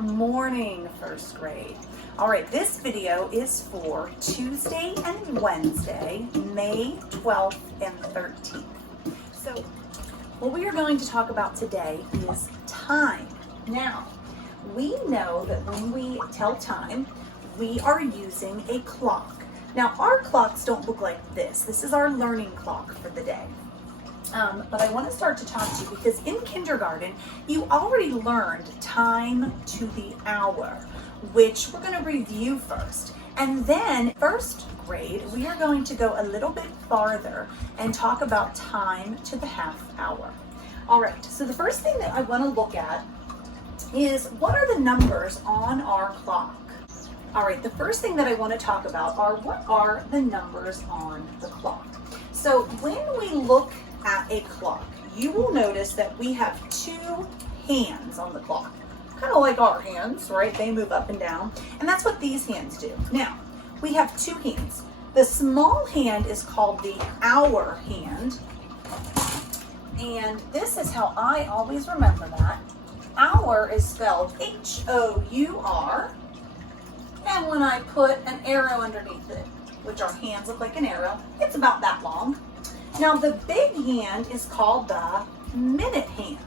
morning, first grade. All right, this video is for Tuesday and Wednesday, May 12th and 13th. So what we are going to talk about today is time. Now, we know that when we tell time, we are using a clock. Now, our clocks don't look like this. This is our learning clock for the day. But I want to start to talk to you because in kindergarten, you already learned time to the hour, which we're going to review first. And then first grade, we are going to go a little bit farther and talk about time to the half hour. All right, so the first thing that I want to look at is what are the numbers on our clock? All right, the first thing that I want to talk about are what are the numbers on the clock. So when we look at a clock, you will notice that we have two hands on the clock, kind of like our hands, right? They move up and down, and that's what these hands do. Now, we have two hands. The small hand is called the hour hand, and this is how I always remember that. Hour is spelled H-O-U-R, and when I put an arrow underneath it, which our hands look like an arrow, it's about that long. Now the big hand is called the minute hand.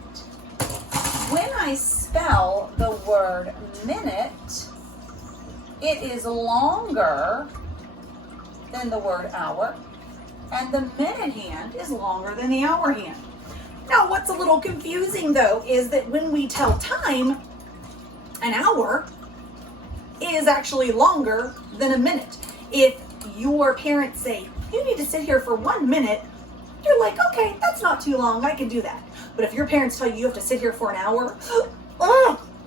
When I spell the word minute, it is longer than the word hour, and the minute hand is longer than the hour hand. Now what's a little confusing though is that when we tell time, an hour is actually longer than a minute. If your parents say, you need to sit here for 1 minute, you're like, okay, that's not too long, I can do that. But if your parents tell you you have to sit here for an hour,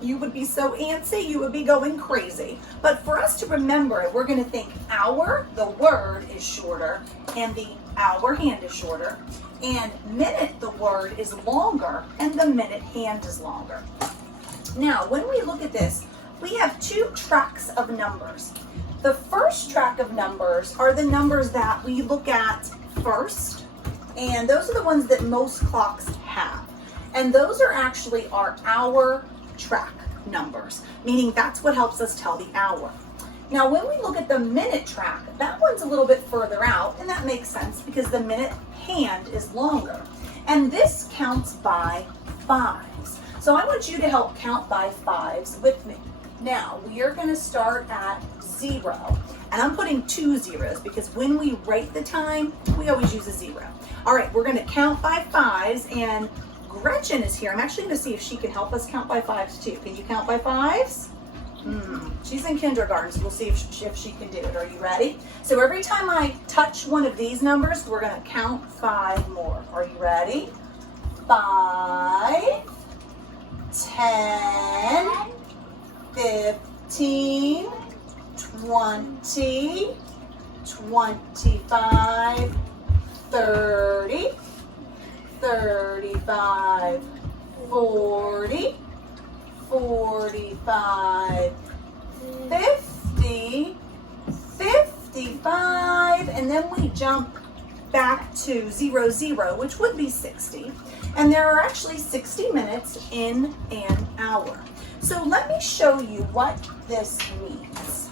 you would be so antsy, you would be going crazy. But for us to remember, we're gonna think hour, the word is shorter, and the hour hand is shorter, and minute, the word is longer, and the minute hand is longer. Now, when we look at this, we have two tracks of numbers. The first track of numbers are the numbers that we look at first, and those are the ones that most clocks have. And those are actually our hour track numbers, meaning that's what helps us tell the hour. Now, when we look at the minute track, that one's a little bit further out, and that makes sense because the minute hand is longer. And this counts by fives. So I want you to help count by fives with me. Now, we are going to start at 0, and I'm putting 2 zeros because when we write the time, we always use a 0. All right, we're going to count by fives, and Gretchen is here. I'm actually going to see if she can help us count by fives too. Can you count by fives? She's in kindergarten, so we'll see if she can do it. Are you ready? So every time I touch one of these numbers, we're going to count 5 more. Are you ready? 5, 10, 15, 20, 25, 30, 35, 40, 45, 50, 55, and then we jump back to 0, 0, which would be 60. And there are actually 60 minutes in an hour. So let me show you what this means.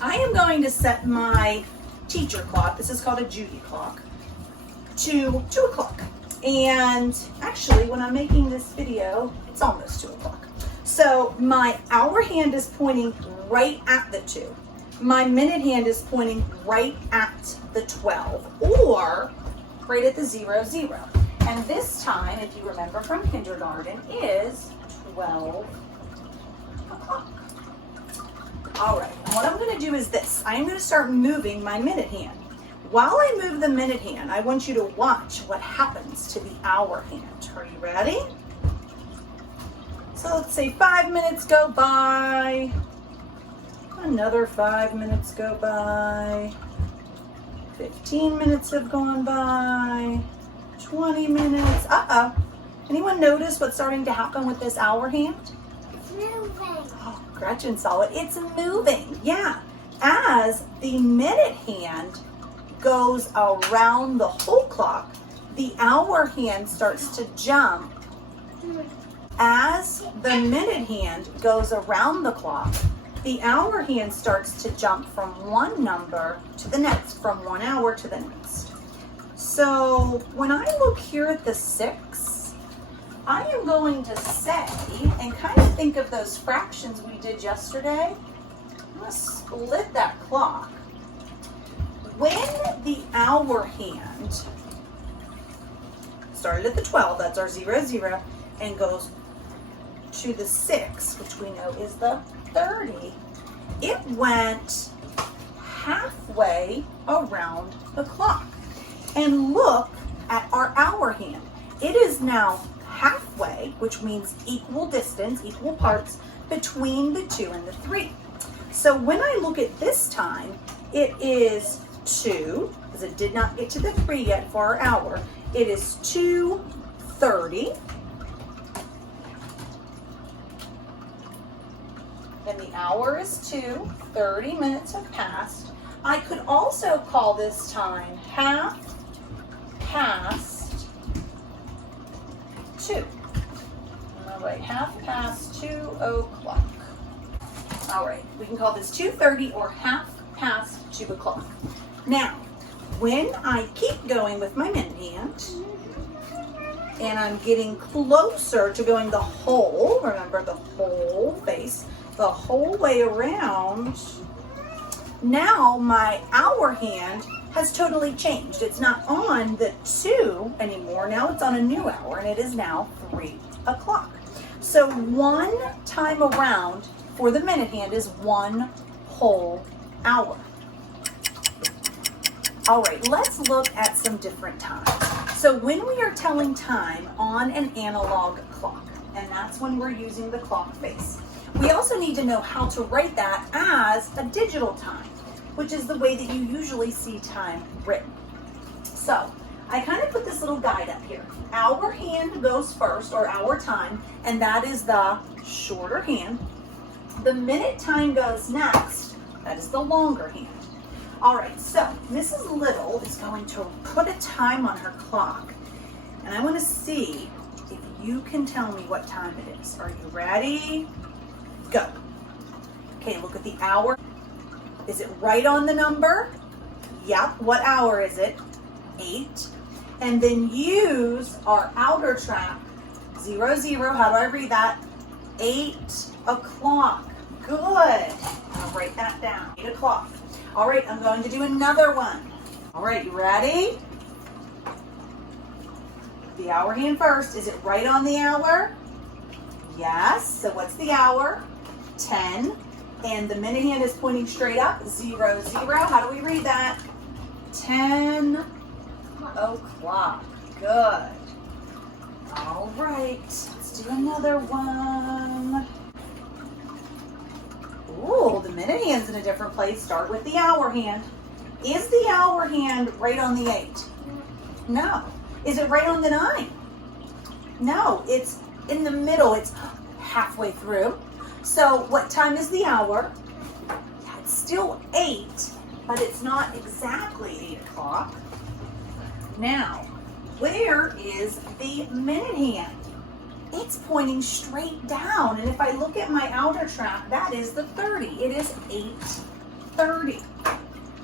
I am going to set my teacher clock, this is called a Judy clock, to 2 o'clock. And actually, when I'm making this video, it's almost 2 o'clock. So my hour hand is pointing right at the 2. My minute hand is pointing right at the 12, or right at the 0, 0. And this time, if you remember from kindergarten, is 12 o'clock. All right, what I'm going to do is this. I am going to start moving my minute hand. While I move the minute hand, I want you to watch what happens to the hour hand. Are you ready? So let's say 5 minutes go by. Another 5 minutes go by. 15 minutes have gone by. 20 minutes. Anyone notice what's starting to happen with this hour hand? It's moving. Oh, Gretchen saw it. It's moving. Yeah. As the minute hand goes around the whole clock, the hour hand starts to jump As the minute hand goes around the clock, the hour hand starts to jump from one number to the next, from 1 hour to the next. So when I look here at the 6, I am going to say, and kind of think of those fractions we did yesterday. I'm going to split that clock. When the hour hand started at the 12, that's our 0, 0, and goes to the 6, which we know is the 30, it went halfway around the clock. And look at our hour hand. It is now halfway, which means equal distance, equal parts between the 2 and the 3. So when I look at this time, it is 2, because it did not get to the 3 yet for our hour. It is 2:30. And the hour is 2, 30 minutes have passed. I could also call this time half past 2. All right, half past 2 o'clock. All right, we can call this 2:30 or half past 2 o'clock. Now, when I keep going with my minute hand, and I'm getting closer to going the whole, remember the whole face, the whole way around, now my hour hand has totally changed. It's not on the 2 anymore. Now it's on a new hour, and it is now 3 o'clock. So one time around for the minute hand is 1 whole hour. All right, let's look at some different times. So when we are telling time on an analog clock, and that's when we're using the clock face, we also need to know how to write that as a digital time, which is the way that you usually see time written. So I kind of put this little guide up here. Hour hand goes first, or hour time, and that is the shorter hand. The minute time goes next, that is the longer hand. All right, so Mrs. Little is going to put a time on her clock, and I want to see if you can tell me what time it is. Are you ready? Go. Okay, look at the hour. Is it right on the number? Yep. What hour is it? 8. And then use our outer track, 0, 0. How do I read that? 8 o'clock. Good. I'll write that down. 8 o'clock. All right, I'm going to do another one. All right, you ready? The hour hand first. Is it right on the hour? Yes. So what's the hour? 10. And the minute hand is pointing straight up. 0, 0. How do we read that? 10 o'clock. Good. All right, let's do another one. Ooh, the minute hand's in a different place. Start with the hour hand. Is the hour hand right on the 8? No. Is it right on the 9? No, it's in the middle. It's halfway through. So what time is the hour? It's still 8, but it's not exactly 8 o'clock. Now, where is the minute hand? It's pointing straight down, and if I look at my outer track, that is the 30. It is 8:30.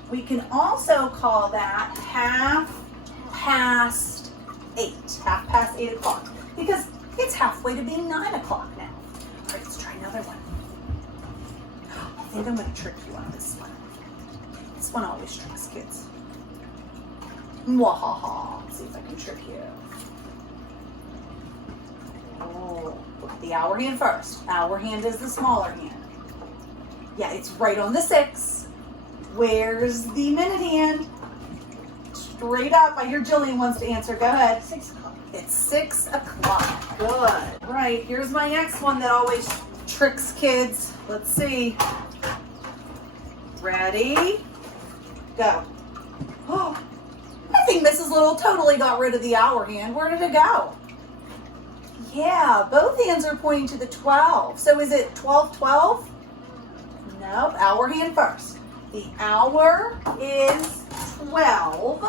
We can also call that half past 8, half past 8 o'clock, because it's halfway to being 9 o'clock now. All right, let's try another one. I think I'm going to trick you on this one. This one always tricks kids. Mwahaha. Let's see if I can trick you. Oh, look at the hour hand first. Hour hand is the smaller hand. Yeah, it's right on the 6. Where's the minute hand? Straight up. I hear Jillian wants to answer. Go ahead. 6 o'clock. It's 6 o'clock. Good. Right, here's my next one that always tricks kids. Let's see. Ready? Go. Oh, I think Mrs. Little totally got rid of the hour hand. Where did it go? Yeah, both hands are pointing to the 12. So is it 12:12? Nope, hour hand first. The hour is 12.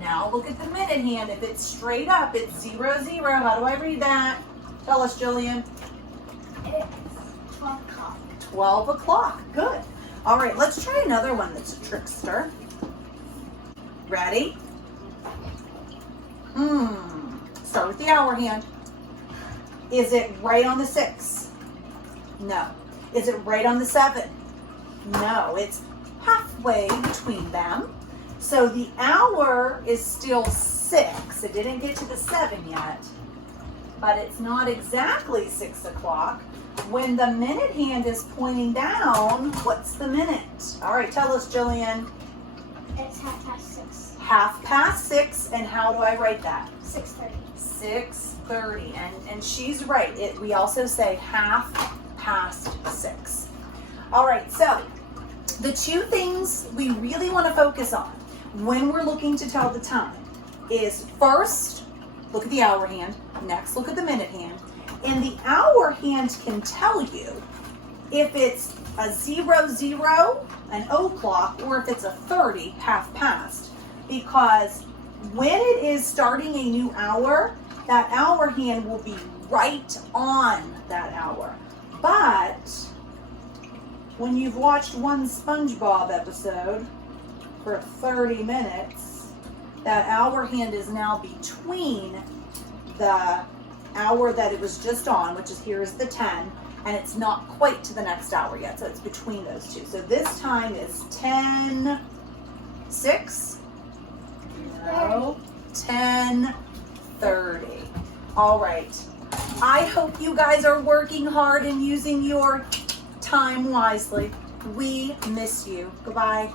Now look at the minute hand. If it's straight up, it's 0, 0. How do I read that? Tell us, Jillian. It's 12 o'clock. 12 o'clock. Good. All right, let's try another one that's a trickster. Ready? Start with the hour hand. Is it right on the 6? No. Is it right on the 7? No. It's halfway between them. So the hour is still 6. It didn't get to the 7 yet, but it's not exactly 6 o'clock. When the minute hand is pointing down, what's the minute? All right, tell us, Jillian. It's 6:30. 6:30. And how do I write that? 6:30. 6:30. And she's right. We also say 6:30. All right, so the two things we really want to focus on when we're looking to tell the time is first, look at the hour hand. Next, look at the minute hand. And the hour hand can tell you if it's a 00, an o'clock, or if it's a 30, half past. Because when it is starting a new hour, that hour hand will be right on that hour. But when you've watched one SpongeBob episode for 30 minutes, that hour hand is now between the hour that it was just on, which is here is the 10, and it's not quite to the next hour yet, so it's between those two. So this time is 10:06. No, 10:30. All right. I hope you guys are working hard and using your time wisely. We miss you. Goodbye.